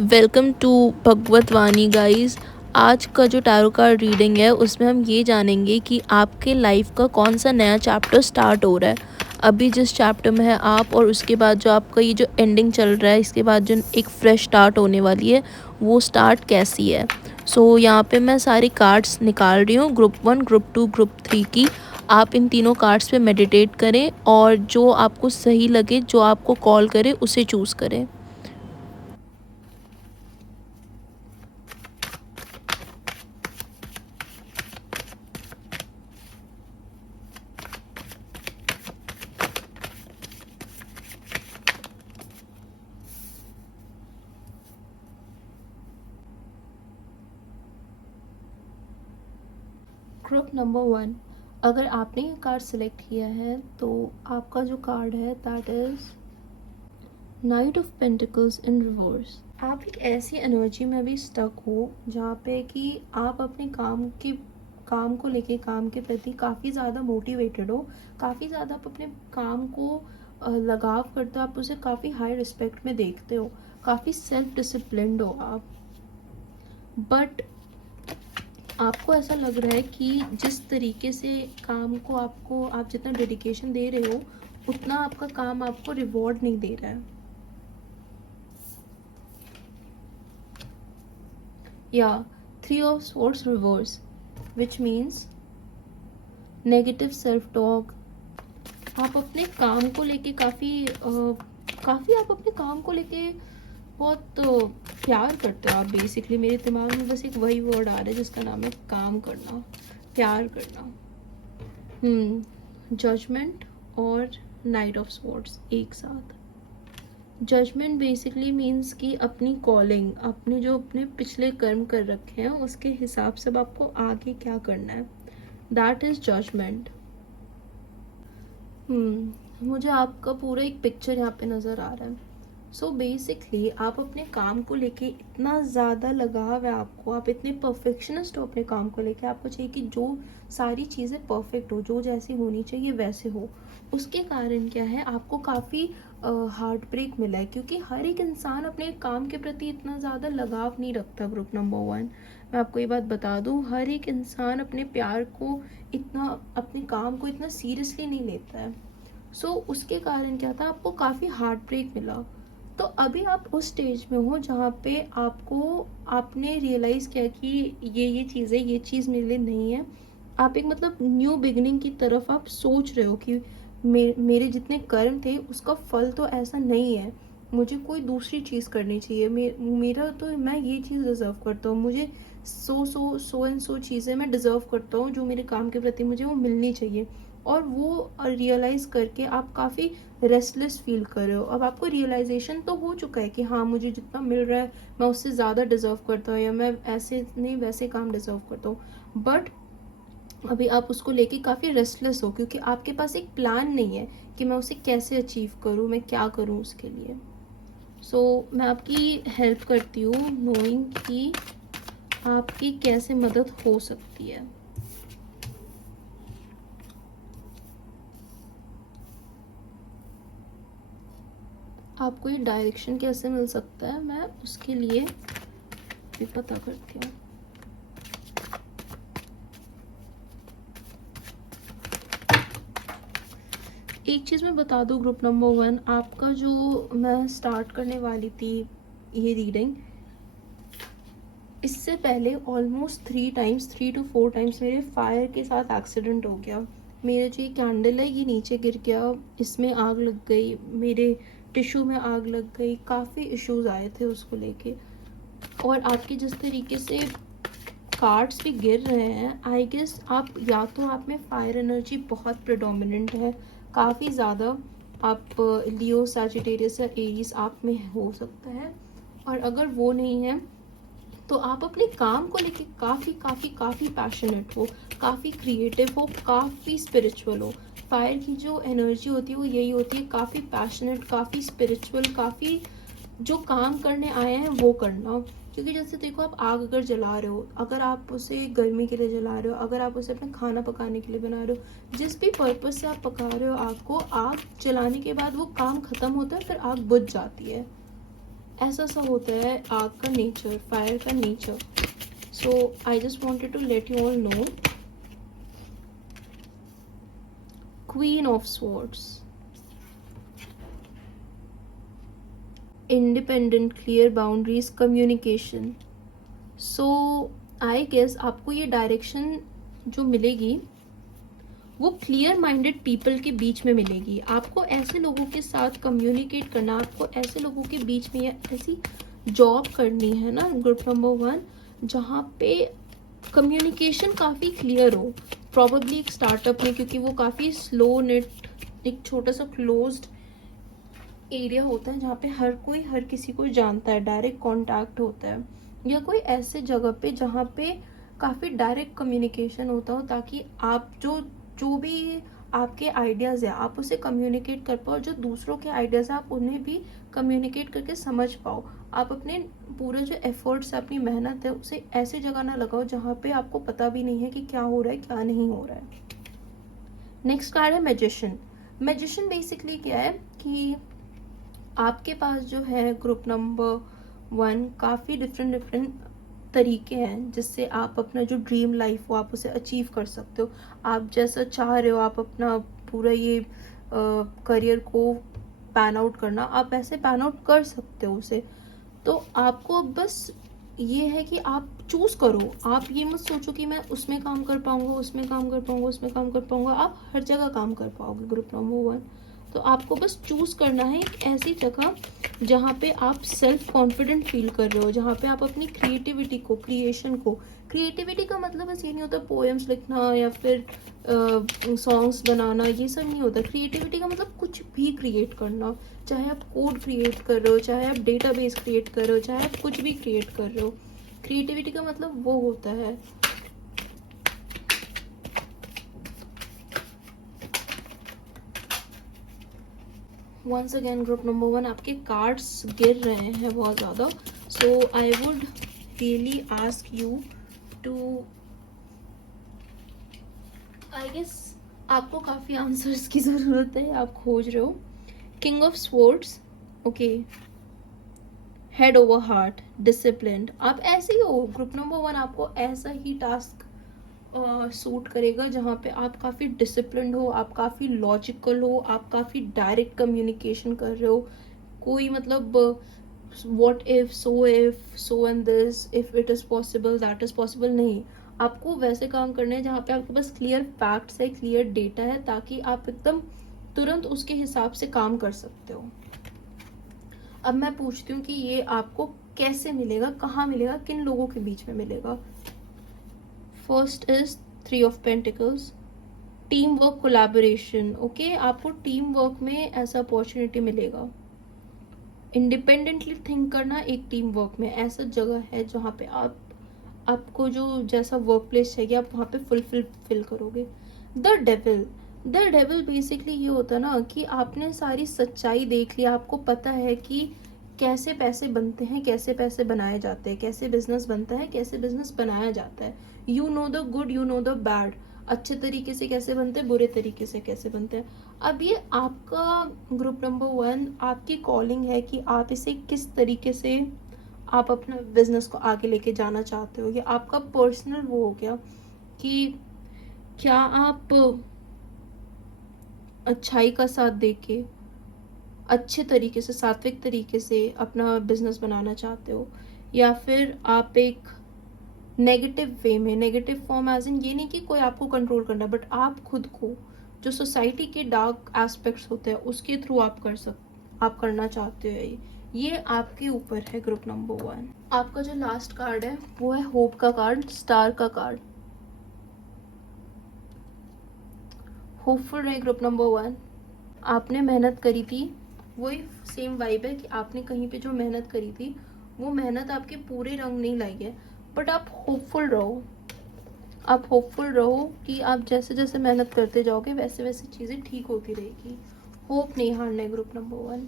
Welcome to Bhagwat Vani guys. आज का जो टैरो कार्ड रीडिंग है उसमें हम ये जानेंगे कि आपके लाइफ का कौन सा नया चैप्टर स्टार्ट हो रहा है। अभी जिस चैप्टर में है आप, और उसके बाद जो आपका ये जो एंडिंग चल रहा है, इसके बाद जो एक फ्रेश स्टार्ट होने वाली है वो स्टार्ट कैसी है। यहाँ पे मैं सारी कार्ड्स निकाल रही हूँ, ग्रुप 1, ग्रुप 2, ग्रुप 3 की। आप इन तीनों कार्ड्स पे मेडिटेट करें और जो आपको सही लगे, जो आपको कॉल करे, उसे चूज़ करें। ग्रुप नंबर 1, अगर आपने ये कार्ड सिलेक्ट किया है तो आपका जो कार्ड है that is night of pentacles in reverse. आप एक ऐसी एनर्जी में अभी स्टक हो जहाँ पे कि आप अपने काम को लेके, काम के प्रति काफ़ी ज़्यादा मोटिवेटेड हो, काफ़ी ज़्यादा आप अपने काम को लगाव करते हो, आप उसे काफ़ी हाई रिस्पेक्ट में देखते हो, काफ़ी सेल्फ डिसिप्लिन्ड हो आप। बट आपको ऐसा लग रहा है कि जिस तरीके से काम को आप जितना डेडिकेशन दे रहे हो, उतना आपका काम आपको रिवॉर्ड नहीं दे रहा है। या 3 of swords reverse, which means negative self talk. आप अपने काम को लेके काफ़ी आप अपने काम को लेके बहुत प्यार करते हो आप। बेसिकली मेरे दिमाग में बस एक वही वर्ड आ रहा है जिसका नाम है काम करना, प्यार करना। जजमेंट और नाइट ऑफ स्वॉर्ड्स एक साथ। जजमेंट बेसिकली मीन्स कि अपनी कॉलिंग, अपने जो अपने पिछले कर्म कर रखे हैं उसके हिसाब से अब आपको आगे क्या करना है, दैट इज जजमेंट। मुझे आपका पूरा एक पिक्चर यहाँ पे नज़र आ रहा है। बेसिकली आप अपने काम को लेके इतना ज़्यादा लगाव है आपको, आप इतने परफेक्शनिस्ट हो अपने काम को लेके, आपको चाहिए कि जो सारी चीज़ें परफेक्ट हो, जो जैसी होनी चाहिए वैसे हो। उसके कारण क्या है, आपको काफ़ी हार्ट ब्रेक मिला है, क्योंकि हर एक इंसान अपने काम के प्रति इतना ज़्यादा लगाव नहीं रखता। ग्रुप नंबर 1, मैं आपको ये बात बता दूँ, हर एक इंसान अपने प्यार को इतना, अपने काम को इतना सीरियसली नहीं लेता है। उसके कारण क्या था, आपको काफ़ी हार्ट ब्रेक मिला। तो अभी आप उस स्टेज में हो जहाँ पे आपने रियलाइज़ किया कि ये चीज़ है, ये चीज़ मेरे लिए नहीं है। आप एक मतलब न्यू बिगनिंग की तरफ आप सोच रहे हो कि मेरे जितने कर्म थे उसका फल तो ऐसा नहीं है, मुझे कोई दूसरी चीज़ करनी चाहिए। मेरा तो, मैं ये चीज़ डिज़र्व करता हूँ, मुझे सो एंड सो चीज़ें मैं डिज़र्व करता हूँ जो मेरे काम के प्रति मुझे वो मिलनी चाहिए। और वो रियलाइज़ करके आप काफ़ी रेस्टलेस फील कर रहे हो। अब आपको रियलाइजेशन तो हो चुका है कि हाँ, मुझे जितना मिल रहा है मैं उससे ज़्यादा डिज़र्व करता हूँ, या मैं ऐसे नहीं वैसे काम डिज़र्व करता हूँ। बट अभी आप उसको लेके काफ़ी रेस्टलेस हो, क्योंकि आपके पास एक प्लान नहीं है कि मैं उसे कैसे अचीव करूँ, मैं क्या करूँ उसके लिए। मैं आपकी हेल्प करती हूँ नोइंग कि आपकी कैसे मदद हो सकती है। आपको ये डायरेक्शन कैसे मिल सकता है, मैं उसके लिए भी पता करती हूँ। एक चीज़ मैं बता दूँ ग्रुप नंबर 1, आपका जो मैं स्टार्ट करने वाली थी ये रीडिंग, इससे पहले ऑलमोस्ट 3 to 4 टाइम्स मेरे फायर के साथ एक्सीडेंट हो गया। मेरा जो ये कैंडल है ये नीचे गिर गया, इसमें आग लग गई, मेरे टिश्यू में आग लग गई, काफ़ी इश्यूज आए थे उसको लेके। और आपके जिस तरीके से कार्ड्स भी गिर रहे हैं, आई गेस आप में फायर एनर्जी बहुत प्रेडोमिनेंट है, काफ़ी ज़्यादा। आप लियो, सैजिटेरियस या एरीज आप में हो सकता है। और अगर वो नहीं है तो आप अपने काम को लेके काफ़ी काफ़ी काफ़ी पैशनेट हो, काफ़ी क्रिएटिव हो, काफ़ी स्पिरिचुअल हो। फायर की जो एनर्जी होती है वो यही होती है, काफ़ी पैशनेट, काफ़ी स्पिरिचुअल, काफ़ी जो काम करने आए हैं वो करना। क्योंकि जैसे देखो, आप आग अगर जला रहे हो, अगर आप उसे गर्मी के लिए जला रहे हो, अगर आप उसे अपना खाना पकाने के लिए बना रहे हो, जिस भी पर्पज़ से आप पका रहे हो आग को, आग जलाने के बाद वो काम ख़त्म होता है, फिर आग बुझ जाती है। ऐसा सा होता है आग का नेचर, फायर का nature. So I just wanted to let you all know. Queen of swords, independent, clear boundaries, communication. So I guess आपको ये डायरेक्शन जो मिलेगी वो क्लियर माइंडेड पीपल के बीच में मिलेगी. आपको ऐसे लोगों के साथ कम्युनिकेट करना, आपको ऐसे लोगों के बीच में या ऐसी जॉब करनी है ना ग्रुप नंबर 1, जहाँ पे कम्युनिकेशन काफ़ी क्लियर हो. प्रॉबेबली एक स्टार्टअप में, क्योंकि वो काफ़ी स्लो नेट, एक छोटा सा क्लोज्ड एरिया होता है जहाँ पे हर कोई हर किसी को जानता है, डायरेक्ट कांटेक्ट होता है. या कोई ऐसे जगह पे जहाँ पे काफ़ी डायरेक्ट कम्युनिकेशन होता हो, ताकि आप जो भी आपके आइडियाज़ है आप उसे कम्युनिकेट कर पाओ, जो दूसरों के आइडियाज़ है आप उन्हें भी कम्युनिकेट करके समझ पाओ. आप अपने पूरा जो एफर्ट्स है, अपनी मेहनत है, उसे ऐसी जगह ना लगाओ जहाँ पे आपको पता भी नहीं है कि क्या हो रहा है क्या नहीं हो रहा है. नेक्स्ट कार्ड है मैजिशियन. मैजिशियन बेसिकली क्या है कि आपके पास जो है ग्रुप नंबर 1 काफ़ी डिफरेंट तरीके हैं जिससे आप अपना जो ड्रीम लाइफ हो आप उसे अचीव कर सकते हो. आप जैसा चाह रहे हो आप अपना पूरा ये करियर को पैन आउट करना, आप ऐसे पैन आउट कर सकते हो उसे. तो आपको बस ये है कि आप चूज़ करो. आप ये मत सोचो कि मैं उसमें काम कर पाऊंगा, उसमें काम कर पाऊंगा, उसमें काम कर पाऊंगा. आप हर जगह काम कर पाओगे ग्रुप नंबर 1. तो आपको बस चूज़ करना है एक ऐसी जगह जहाँ पे आप सेल्फ कॉन्फिडेंट फील कर रहे हो, जहाँ पे आप अपनी क्रिएटिविटी को, क्रिएशन को, क्रिएटिविटी का मतलब बस ये नहीं होता पोएम्स लिखना या फिर सॉन्ग्स बनाना, ये सब नहीं होता. क्रिएटिविटी का मतलब कुछ भी क्रिएट करना, चाहे आप कोड क्रिएट कर रहे हो, चाहे आप डेटाबेस क्रिएट कर रहे हो, चाहे आप कुछ भी क्रिएट कर रहे हो. क्रिएटिविटी का मतलब वो होता है. वंस अगेन ग्रुप नंबर 1 आपके कार्ड्स गिर रहे हैं बहुत ज़्यादा. So I would really ask you to, I guess आपको काफ़ी आंसर्स की ज़रूरत है, आप खोज रहे हो. King of swords, okay, head over heart, disciplined. आप ऐसे ही हो ग्रुप नंबर 1. आपको ऐसा ही टास्क सूट करेगा जहाँ पे आप काफ़ी डिसिप्लिन्ड हो, आप काफ़ी लॉजिकल हो, आप काफ़ी डायरेक्ट कम्युनिकेशन कर रहे हो. कोई मतलब what if, so and this, if it is possible, that is possible नहीं. आपको वैसे काम करने हैं जहाँ पे आपके पास क्लियर फैक्ट्स है, क्लियर डेटा है, ताकि आप एकदम तुरंत उसके हिसाब से काम कर सकते हो. अब मैं पूछती हूँ कि ये आपको कैसे मिलेगा, कहाँ मिलेगा, किन लोगों के बीच में मिलेगा. First is 3 of pentacles, team work, collaboration. Okay, आपको टीम वर्क में ऐसा अपॉर्चुनिटी मिलेगा. इंडिपेंडेंटली थिंक करना एक टीम वर्क में ऐसा जगह है जहाँ पे आपको जो जैसा वर्क प्लेस चाहिए आप वहाँ पे फुलफिल करोगे. द डेविल बेसिकली ये होता है ना कि आपने सारी सच्चाई देख ली, आपको पता है कि कैसे पैसे बनते हैं, कैसे पैसे बनाए जाते हैं, कैसे बिजनेस बनता है, कैसे बिजनेस बनाया जाता है. You know the good, you know the bad. अच्छे तरीके से कैसे बनते हैं, बुरे तरीके से कैसे बनते हैं. अब ये आपका ग्रुप नंबर 1 आपकी कॉलिंग है कि आप इसे किस तरीके से आप अपना बिजनेस को आगे लेके जाना चाहते हो. ये आपका पर्सनल वो हो गया कि क्या आप अच्छाई का साथ देके अच्छे तरीके से, सात्विक तरीके से अपना बिजनेस बनाना चाहते हो, या फिर आप एक नेगेटिव वे में, नेगेटिव फॉर्म एज इन ये नहीं कि कोई आपको कंट्रोल करना है, बट आप खुद को जो सोसाइटी के डार्क एस्पेक्ट्स होते हैं उसके थ्रू आप करना चाहते हो. ये आपके ऊपर है ग्रुप नंबर 1. आपका जो लास्ट कार्ड है वो है होप का कार्ड, स्टार का कार्ड. होपफुल रहे ग्रुप नंबर 1. आपने मेहनत करी थी, वही सेम वाइब है कि आपने कहीं पे जो मेहनत करी थी वो मेहनत आपके पूरे रंग नहीं लाई है, बट आप होपफुल रहो. आप होपफुल रहो कि आप जैसे जैसे मेहनत करते जाओगे वैसे वैसे चीज़ें ठीक होती रहेगी. होप नहीं हारना है group number 1.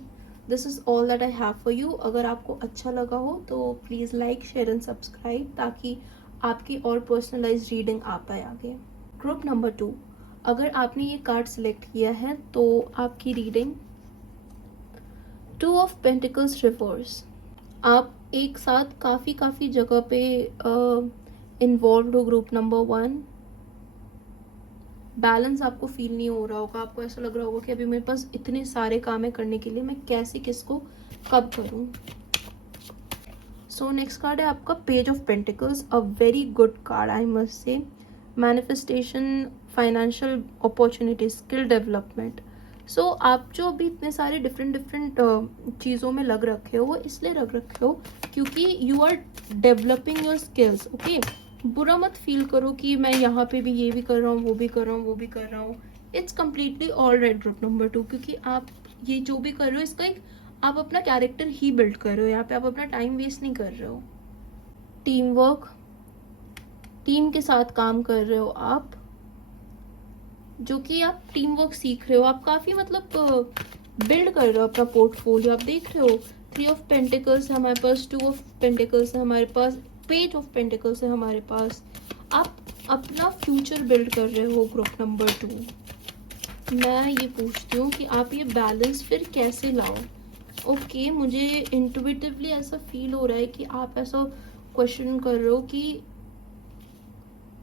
This is all that I have for you. अगर आपको अच्छा लगा हो तो please like, share and subscribe, ताकि आपकी और पर्सनलाइज रीडिंग आ पाए आगे. ग्रुप नंबर 2, अगर आपने ये कार्ड सिलेक्ट किया है तो आपकी रीडिंग 2 ऑफ पेंटिकल्स रिवर्स, आप एक साथ काफ़ी जगह पे इन्वॉल्व हो। ग्रुप नंबर 1, बैलेंस आपको फील नहीं हो रहा होगा, आपको ऐसा लग रहा होगा कि अभी मेरे पास इतने सारे काम है करने के लिए, मैं कैसे किसको कब करूं। सो नेक्स्ट कार्ड है आपका page of pentacles, a very good card I must say. Manifestation, financial opportunity, skill development. So आप जो अभी इतने सारे डिफरेंट चीज़ों में लग रखे हो, वो इसलिए लग रखे हो क्योंकि you are developing your skills. Okay, बुरा मत फील करो कि मैं यहाँ पे भी ये भी कर रहा हूँ, वो भी कर रहा हूँ, वो भी कर रहा हूँ। It's completely all right group number 2, क्योंकि आप ये जो भी कर रहे हो इसका एक आप अपना कैरेक्टर ही बिल्ड कर रहे हो, यहाँ पे आप अपना टाइम वेस्ट नहीं कर रहे हो। टीम वर्क, टीम के साथ काम कर रहे हो आप, जो कि आप टीम वर्क सीख रहे हो, आप काफ़ी मतलब बिल्ड कर रहे हो अपना पोर्टफोलियो। आप देख रहे हो 3 ऑफ पेंटिकल्स है हमारे पास, 2 ऑफ पेंटिकल्स है हमारे पास, पेज ऑफ पेंटिकल्स है हमारे पास। आप अपना फ्यूचर बिल्ड कर रहे हो ग्रुप नंबर 2। मैं ये पूछती हूँ कि आप ये बैलेंस फिर कैसे लाओ। ओके, मुझे इंट्यूटिवली ऐसा फील हो रहा है कि आप ऐसा क्वेश्चन कर रहे हो कि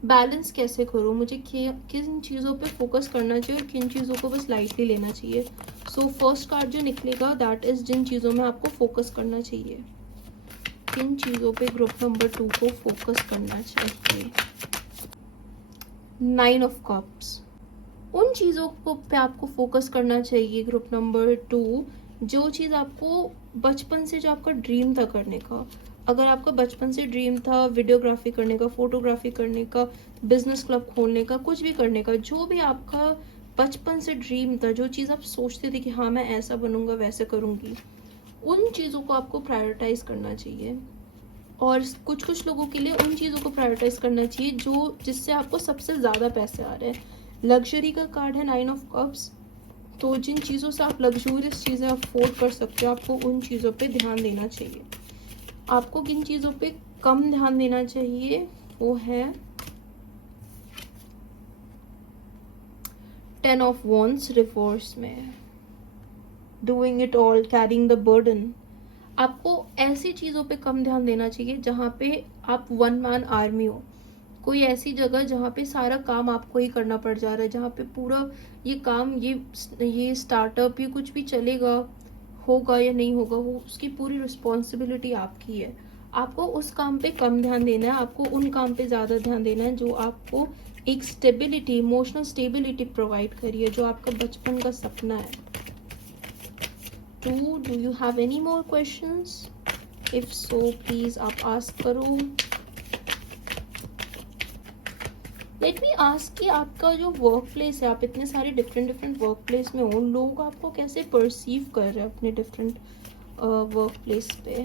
बैलेंस कैसे करूँ, मुझे किन चीज़ों पे फोकस करना चाहिए और किन चीज़ों को बस लाइटली लेना चाहिए। सो फर्स्ट कार्ड जो निकलेगा दैट इज जिन चीज़ों में आपको फोकस करना चाहिए, किन चीज़ों पे ग्रुप नंबर 2 को फोकस करना चाहिए। 9 ऑफ कप्स, उन चीज़ों को पे आपको फोकस करना चाहिए ग्रुप नंबर 2, जो चीज़ आपको बचपन से, जो आपका ड्रीम था करने का। अगर आपका बचपन से ड्रीम था वीडियोग्राफी करने का, फोटोग्राफी करने का, बिजनेस क्लब खोलने का, कुछ भी करने का, जो भी आपका बचपन से ड्रीम था, जो चीज़ आप सोचते थे कि हाँ मैं ऐसा बनूंगा, वैसे करूंगी, उन चीज़ों को आपको प्रायोरिटाइज करना चाहिए। और कुछ कुछ लोगों के लिए उन चीज़ों को प्रायोरिटाइज करना चाहिए जो जिससे आपको सबसे ज़्यादा पैसे आ रहे हैं। लग्जरी का कार्ड है 9 ऑफ कप्स, तो जिन चीज़ों से आप लग्जूरियस चीज़ें अफोर्ड कर सकते हो, आपको उन चीज़ों पे ध्यान देना चाहिए। आपको किन चीज़ों पे कम ध्यान देना चाहिए, वो है 10 ऑफ वॉन्ड्स रिवर्स में, doing it all, carrying the burden. आपको ऐसी चीज़ों पे कम ध्यान देना चाहिए जहाँ पे आप वन मैन आर्मी हो, कोई ऐसी जगह जहाँ पे सारा काम आपको ही करना पड़ जा रहा है, जहाँ पे पूरा ये काम, ये स्टार्टअप, ये कुछ भी चलेगा, होगा या नहीं होगा, वो उसकी पूरी रिस्पॉन्सिबिलिटी आपकी है। आपको उस काम पे कम ध्यान देना है, आपको उन काम पे ज़्यादा ध्यान देना है जो आपको एक स्टेबिलिटी, इमोशनल स्टेबिलिटी प्रोवाइड करिए, जो आपका बचपन का सपना है। Do you have any more questions? If so please आप आस्क करो। लेट मी आस्क कि आपका जो वर्क प्लेस है, आप इतने सारे डिफरेंट वर्क प्लेस में हो, लोग आपको कैसे परसीव कर रहे हैं अपने डिफरेंट वर्क प्लेस पे।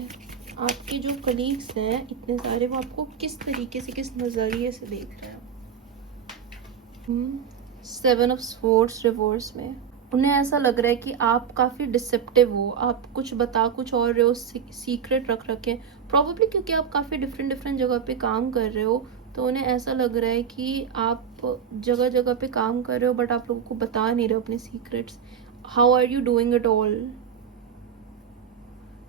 आपके जो कलीग्स हैं इतने सारे, वो आपको किस तरीके से, किस नज़रिए से देख रहे हैं। 7 ऑफ स्वॉर्ड्स रिवर्स में, उन्हें ऐसा लग रहा है कि आप काफ़ी डिसेप्टिव हो, आप कुछ बता कुछ और रहे हो, सीक्रेट रख रखे, प्रॉब्ली क्योंकि आप काफ़ी डिफरेंट जगह पे काम कर रहे हो, तो उन्हें ऐसा लग रहा है कि आप जगह जगह पे काम कर रहे हो बट आप लोगों को बता नहीं रहे हो अपने secrets. How are you doing it all,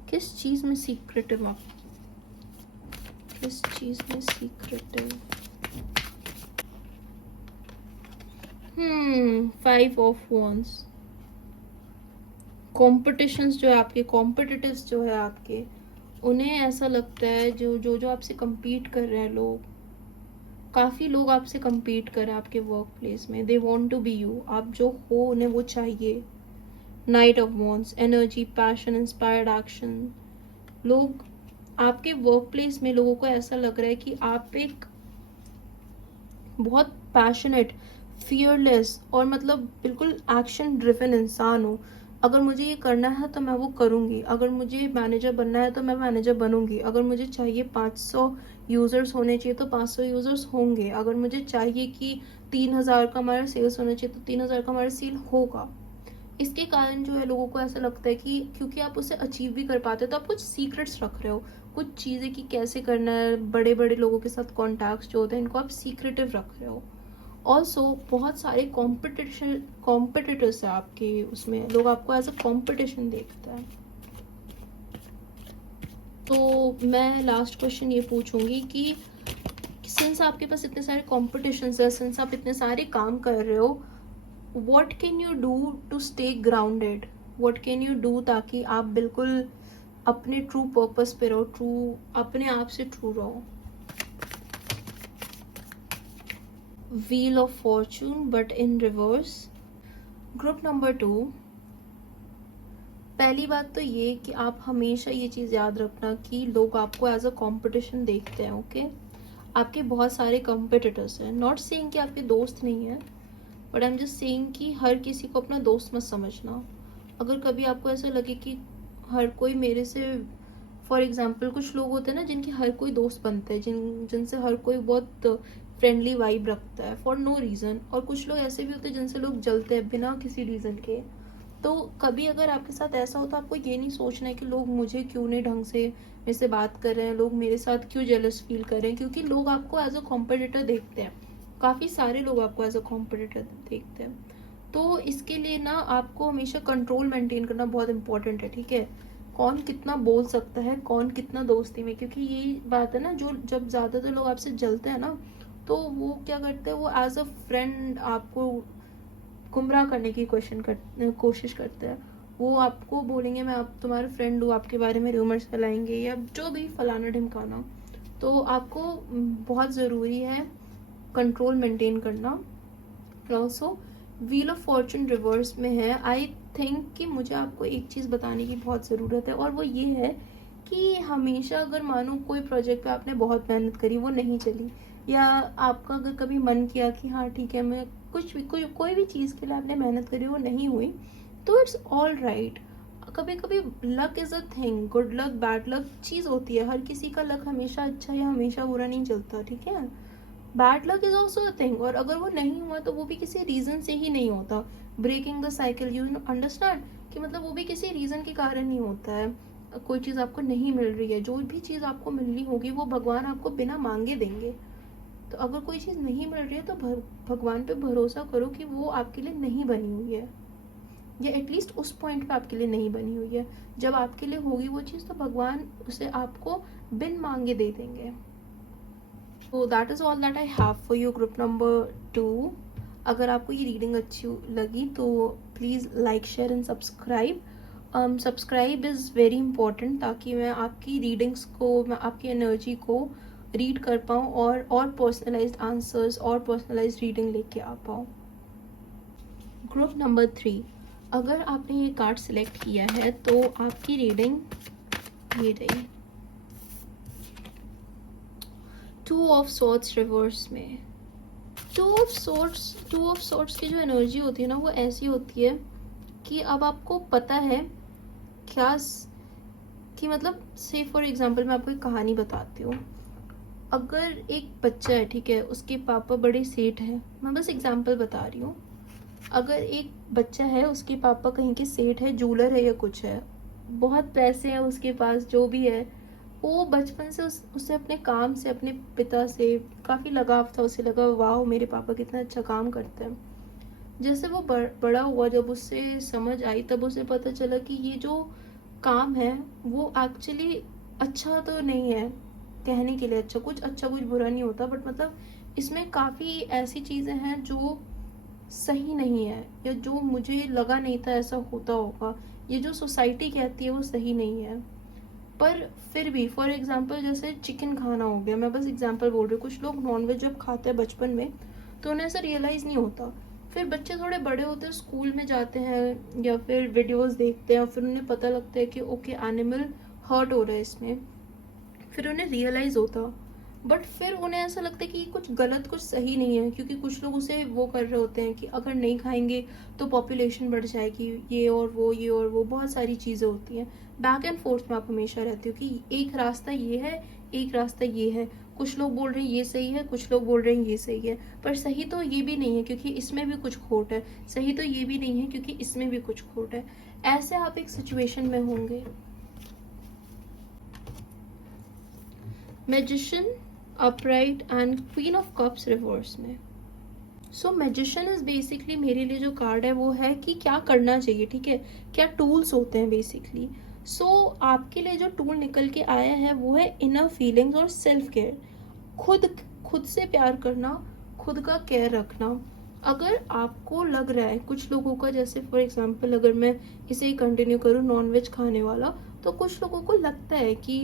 किस चीज़ में सीक्रेटिव आप, किस चीज़ में सीक्रेटिव। 5 ऑफ वॉन्ड्स, कॉम्पिटिशन्स जो है आपके, कॉम्पिटिटिव्स जो है आपके, उन्हें ऐसा लगता है जो आपसे compete कर रहे हैं लोग, काफ़ी लोग आपसे compete कर रहे हैं आपके वर्क प्लेस में, they want to be you, आप जो हो उन्हें वो चाहिए। Knight of wands, energy, passion, inspired action. लोग आपके वर्क प्लेस में, लोगों को ऐसा लग रहा है कि आप एक बहुत पैशनेट, फियरलेस और मतलब बिल्कुल एक्शन ड्रिवन इंसान हो। अगर मुझे ये करना है तो मैं वो करूँगी, अगर मुझे मैनेजर बनना है तो मैं मैनेजर बनूंगी, अगर मुझे चाहिए 500 यूज़र्स होने चाहिए तो 500 यूज़र्स होंगे, अगर मुझे चाहिए कि 3000 का हमारा सेल्स होना चाहिए तो 3000 का हमारा सेल होगा। इसके कारण जो है लोगों को ऐसा लगता है कि क्योंकि आप उसे अचीव भी कर पाते हो, तो आप कुछ सीक्रेट्स रख रहे हो, कुछ चीज़ें कि कैसे करना है, बड़े बड़े लोगों के साथ कॉन्टैक्ट्स जो होते हैं इनको आप सीक्रेटिव रख रहे हो। ऑल्सो बहुत सारे कॉम्पिटिटर्स है आपके, उसमें लोग आपको एज अ कॉम्पिटिशन देखता है। तो मैं लास्ट क्वेश्चन ये पूछूंगी कि सिंस आपके पास इतने सारे कॉम्पिटिशन्स है, सिंस आप इतने सारे काम कर रहे हो, what can you do to stay grounded? What can you do ताकि आप बिल्कुल अपने ट्रू पर्पस पे रहो, अपने आप से ट्रू रहो? Wheel of Fortune but in reverse. Group number 2, पहली बात तो ये कि आप हमेशा ये चीज़ याद रखना कि लोग आपको एज अ कंपटीशन देखते हैं। ओके, आपके बहुत सारे कंपिटिटर्स हैं। नॉट सेइंग कि आपके दोस्त नहीं है, but I am just saying कि हर किसी को अपना दोस्त मत समझना। अगर कभी आपको ऐसा लगे कि हर कोई मेरे से, फॉर एग्जाम्पल कुछ लोग होते हैं ना जिनके हर कोई दोस्त बनता है, जिनसे हर कोई बहुत फ्रेंडली वाइब रखता है फॉर नो रीज़न, और कुछ लोग ऐसे भी होते हैं जिनसे लोग जलते हैं बिना किसी रीज़न के। तो कभी अगर आपके साथ ऐसा हो तो आपको ये नहीं सोचना है कि लोग मुझे क्यों नहीं ढंग से मेरे से बात कर रहे हैं, लोग मेरे साथ क्यों जेलस फील कर रहे हैं, क्योंकि लोग आपको एज अ कॉम्पिटिटर देखते हैं। काफ़ी सारे लोग आपको एज अ कॉम्पिटिटर देखते हैं। तो इसके लिए ना आपको हमेशा कंट्रोल मेंटेन करना बहुत इंपॉर्टेंट है। ठीक है, कौन कितना बोल सकता है, कौन कितना दोस्ती में, क्योंकि यही बात है ना, जो जब ज़्यादातर लोग आपसे जलते हैं ना, तो वो क्या करते हैं, वो एज अ फ्रेंड आपको गुमराह करने की कोशिश करते हैं। वो आपको बोलेंगे मैं आप तुम्हारे फ्रेंड हूँ, आपके बारे में रूमर्स फैलाएंगे या जो भी फलाना ढिमकाना। तो आपको बहुत ज़रूरी है कंट्रोल मेंटेन करना। Also wheel of Fortune reverse में है। आई थिंक कि मुझे आपको एक चीज़ बताने की बहुत ज़रूरत है, और वो ये है कि हमेशा अगर मानो कोई प्रोजेक्ट पे आपने बहुत मेहनत करी, वो नहीं चली, या आपका अगर कभी मन किया कि हाँ ठीक है मैं कुछ भी कोई भी चीज़ के लिए आपने मेहनत करी वो नहीं हुई, तो इट्स ऑल राइट। कभी कभी luck is a thing, good luck bad luck चीज़ होती है। हर किसी का लक हमेशा अच्छा या हमेशा बुरा नहीं चलता। ठीक है, bad luck is also a thing, और अगर वो नहीं हुआ तो वो भी किसी रीज़न से ही नहीं होता। Breaking the cycle, you understand कि मतलब वो भी किसी रीज़न के कारण ही होता है। कोई चीज़ आपको नहीं मिल रही है, जो भी चीज़ आपको मिलनी होगी वो भगवान आपको बिना मांगे देंगे। तो अगर कोई चीज़ नहीं मिल रही है तो भगवान पे भरोसा करो कि वो आपके लिए नहीं बनी हुई है, या एटलीस्ट उस पॉइंट पे आपके लिए नहीं बनी हुई है। जब आपके लिए होगी वो चीज़ तो भगवान उसे आपको बिन मांगे दे देंगे। तो that is all that I have for you group number 2। अगर आपको ये रीडिंग अच्छी लगी तो please like share and subscribe. Subscribe is very important, ताकि मैं आपकी रीडिंग्स को, मैं आपकी एनर्जी को रीड कर पाऊँ और पर्सनलाइज्ड आंसर्स और पर्सनलाइज्ड रीडिंग लेके आ पाऊँ। ग्रुप नंबर 3, अगर आपने ये कार्ड सिलेक्ट किया है तो आपकी रीडिंग ये रही। 2 ऑफ सॉर्ड्स रिवर्स में। 2 ऑफ सॉर्ड्स की जो एनर्जी होती है ना, वो ऐसी होती है कि अब आपको पता है क्या कि मतलब से फॉर एग्जांपल मैं आपको एक कहानी बताती हूँ। अगर एक बच्चा है, ठीक है, उसके पापा बड़े सेठ हैं, मैं बस एग्जांपल बता रही हूँ। अगर एक बच्चा है, उसके पापा कहीं के सेठ है, जूलर है या कुछ है, बहुत पैसे हैं उसके पास, जो भी है, वो बचपन से उसे अपने काम से, अपने पिता से काफ़ी लगाव था। उसे लगा वाह मेरे पापा कितना अच्छा काम करते हैं। जैसे वो बड़ा हुआ, जब उससे समझ आई तब उसे पता चला कि ये जो काम है वो एक्चुअली अच्छा तो नहीं है। कहने के लिए अच्छा कुछ बुरा नहीं होता, बट मतलब इसमें काफ़ी ऐसी चीज़ें हैं जो सही नहीं है, या जो मुझे लगा नहीं था ऐसा होता होगा, ये जो सोसाइटी कहती है वो सही नहीं है। पर फिर भी फॉर एग्जांपल जैसे चिकन खाना हो गया, मैं बस एग्जांपल बोल रही हूँ। कुछ लोग नॉनवेज जब खाते हैं बचपन में तो उन्हें ऐसा रियलाइज़ नहीं होता। फिर बच्चे थोड़े बड़े होते हैं, स्कूल में जाते हैं या फिर वीडियोस देखते हैं, और फिर उन्हें पता लगता है कि ओके एनिमल हर्ट हो रहा है इसमें, फिर उन्हें रियलाइज़ होता। बट फिर उन्हें ऐसा लगता है कि कुछ गलत, कुछ सही नहीं है, क्योंकि कुछ लोग उसे वो कर रहे होते हैं कि अगर नहीं खाएंगे तो पॉपुलेशन बढ़ जाएगी, ये और वो बहुत सारी चीज़ें होती हैं। बैक एंड फोर्थ में आप हमेशा रहती हो कि एक रास्ता ये है, एक रास्ता ये है। कुछ लोग बोल रहे हैं ये सही है, कुछ लोग बोल रहे हैं ये सही है, पर सही तो ये भी नहीं है क्योंकि इसमें भी कुछ खोट है, सही तो ये भी नहीं है क्योंकि इसमें भी कुछ खोट है। ऐसे आप एक सिचुएशन में होंगे। Magician upright and queen of cups reverse में। सो मैजिशियन इज बेसिकली मेरे लिए जो कार्ड है वो है कि क्या करना चाहिए। ठीक है, क्या टूल्स होते हैं बेसिकली। सो आपके लिए जो टूल निकल के आया है वो है इनर फीलिंग्स और सेल्फ केयर। खुद से प्यार करना, खुद का केयर रखना। अगर आपको लग रहा है, कुछ लोगों का, जैसे फॉर एग्जांपल अगर मैं इसे ही कंटिन्यू करूँ, नॉनवेज खाने वाला, तो कुछ लोगों को लगता है कि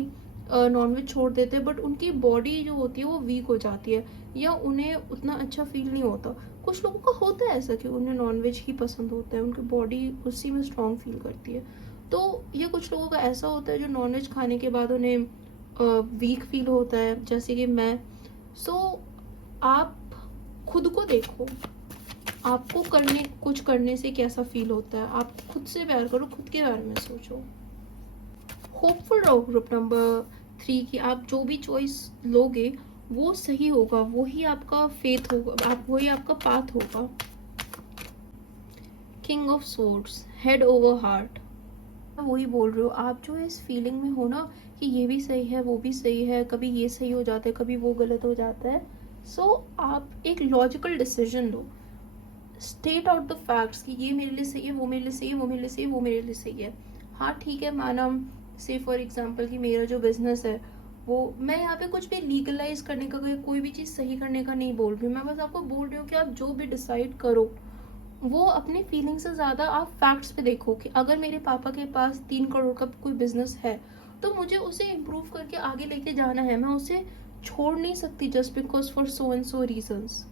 नॉनवेज छोड़ देते हैं बट उनकी बॉडी जो होती है वो वीक हो जाती है या उन्हें उतना अच्छा फील नहीं होता। कुछ लोगों का होता है ऐसा कि उन्हें नॉनवेज ही पसंद होता है, उनकी बॉडी उसी में स्ट्रांग फील करती है। तो ये कुछ लोगों का ऐसा होता है जो नॉनवेज खाने के बाद उन्हें वीक फील होता है, जैसे कि मैं। सो आप खुद को देखो, आपको कुछ करने से कैसा फील होता है। आप खुद से प्यार करो, खुद के बारे में सोचो। होपफुल रहो ग्रुप नंबर 3 की आप जो भी चॉइस लोगे वो सही होगा, वही आपका फेथ होगा, वही आपका पाथ होगा। King of swords, head over heart. वही बोल रही हो, आप जो इस फीलिंग में हो ना कि ये भी सही है वो भी सही है, कभी ये सही हो जाता है कभी वो गलत हो जाता है। सो आप एक logical decision low, state out the facts कि ये मेरे लिए सही है, वो मेरे लिए सही है, वो मेरे लिए सही है, वो मेरे लिए सही है। हाँ ठीक है, माना से फॉर एग्जाम्पल कि मेरा जो बिजनेस है वो, मैं यहाँ पे कुछ भी लीगलाइज करने का, कोई भी चीज़ सही करने का नहीं बोल रही हूँ। मैं बस आपको बोल रही हूँ कि आप जो भी डिसाइड करो वो अपनी फीलिंग से ज़्यादा आप फैक्ट्स पे देखो कि अगर मेरे पापा के पास 3 करोड़ का कोई बिजनेस है तो मुझे उसे इम्प्रूव करके आगे लेके जाना है, मैं उसे छोड़ नहीं सकती just because for so and so reasons.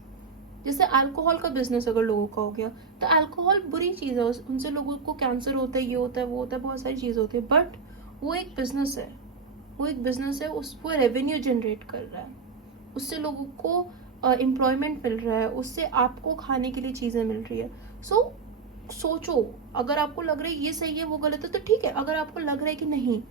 जैसे अल्कोहल का बिजनेस अगर लोगों का हो गया तो अल्कोहल बुरी चीज़ है, उनसे लोगों को कैंसर होता है, ये होता है, वो होता है, बहुत सारी चीज़ होती है, बट वो एक बिजनेस है, वो एक बिजनेस है, वो रेवेन्यू जनरेट कर रहा है, उससे लोगों को एम्प्लॉयमेंट मिल रहा है, उससे आपको खाने के लिए चीज़ें मिल रही है। सोचो, अगर आपको लग रहा है ये सही है वो गलत है तो ठीक है, अगर आपको लग रहा है कि नहीं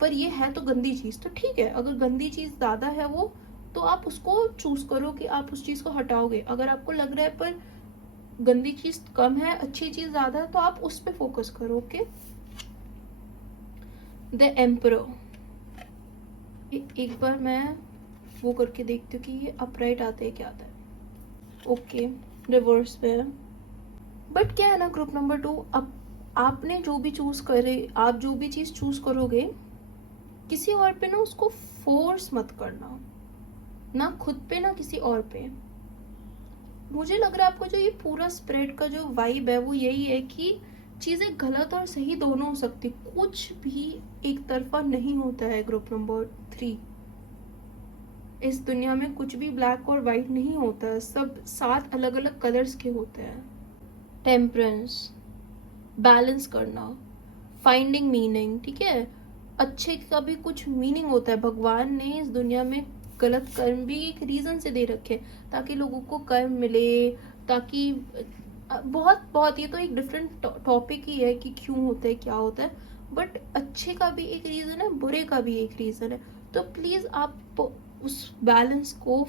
पर ये है तो गंदी चीज़ तो ठीक है, अगर गंदी चीज़ ज़्यादा है वो तो आप उसको चूज करो कि आप उस चीज़ को हटाओगे। अगर आपको लग रहा है पर गंदी चीज़ कम है अच्छी चीज़ ज़्यादा है तो आप उस पर फोकस करो। Okay, the emperor. एक बार मैं वो करके देखती हूँ कि ये अपराइट आता है क्या आता है। ओके, रिवर्स पे है, बट क्या है ना ग्रुप नंबर 2, अब आपने जो भी चूज करे, आप जो भी चीज चूज करोगे किसी और पे ना उसको फोर्स मत करना, ना खुद पे ना किसी और पे। मुझे लग रहा है आपको जो ये पूरा स्प्रेड का जो वाइब है वो यही है कि चीजें गलत और सही दोनों हो सकती, कुछ भी एक तरफा नहीं होता है। ग्रुप नंबर 3, इस दुनिया में कुछ भी ब्लैक और वाइट नहीं होता है, सब 7 अलग अलग कलर्स के होते हैं। टेम्परेंस, बैलेंस करना, फाइंडिंग मीनिंग, ठीक है, अच्छे का भी कुछ मीनिंग होता है। भगवान ने इस दुनिया में गलत कर्म भी एक रीजन से दे रखे ताकि लोगों को कर्म मिले, ताकि बहुत बहुत, ये तो एक डिफरेंट टॉपिक ही है कि क्यों होता है क्या होता है, बट अच्छे का भी एक रीजन है, बुरे का भी एक रीजन है। तो प्लीज आप उस बैलेंस को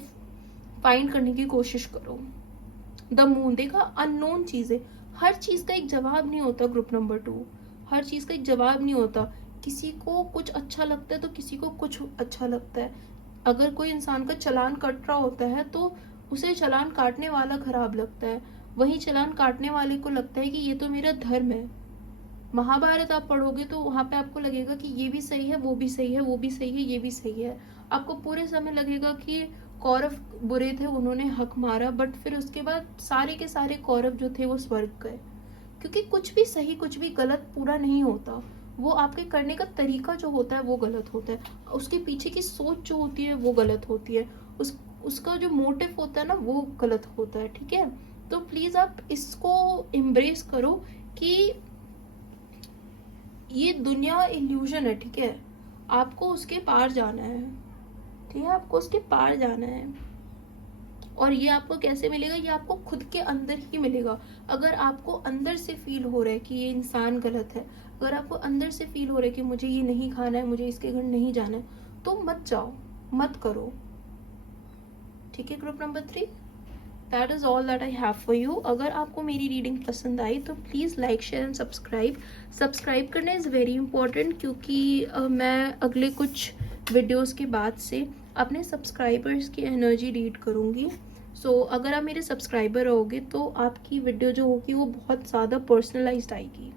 फाइंड करने की कोशिश करो। द मून, देखा, अननोन चीजें, हर चीज का एक जवाब नहीं होता ग्रुप नंबर 2, हर चीज का एक जवाब नहीं होता। किसी को कुछ अच्छा लगता है तो किसी को कुछ अच्छा लगता है। अगर कोई इंसान का चालान कट रहा होता है तो उसे चालान काटने वाला खराब लगता है, वहीं चालान काटने वाले को लगता है कि ये तो मेरा धर्म है। महाभारत आप पढ़ोगे तो वहां पे आपको लगेगा कि ये भी सही है, वो भी सही है, वो भी सही है, ये भी सही है। आपको पूरे समय लगेगा कि कौरव बुरे थे, उन्होंने हक मारा, बट फिर उसके बाद सारे के सारे कौरव जो थे वो स्वर्ग गए। क्योंकि कुछ भी सही कुछ भी गलत पूरा नहीं होता, वो आपके करने का तरीका जो होता है वो गलत होता है, उसके पीछे की सोच जो होती है वो गलत होती है, उसका जो मोटिव होता है ना वो गलत होता है। ठीक है, तो प्लीज आप इसको एम्ब्रेस करो कि ये दुनिया इल्यूजन है। ठीक है, आपको उसके पार जाना है, ठीक है, आपको उसके पार जाना है। और ये आपको कैसे मिलेगा, ये आपको खुद के अंदर ही मिलेगा। अगर आपको अंदर से फील हो रहा है कि ये इंसान गलत है, अगर आपको अंदर से फील हो रहा है कि मुझे ये नहीं खाना है, मुझे इसके घर नहीं जाना है, तो मत जाओ, मत करो। ठीक है group number 3, that is all that I have for you. अगर आपको मेरी रीडिंग पसंद आई तो please like share and subscribe करना इज़ वेरी इंपॉर्टेंट, क्योंकि मैं अगले कुछ वीडियोस के बाद से अपने सब्सक्राइबर्स की एनर्जी रीड करूँगी। सो अगर आप मेरे सब्सक्राइबर होगे तो आपकी वीडियो जो होगी वो बहुत ज़्यादा पर्सनलाइज्ड आएगी।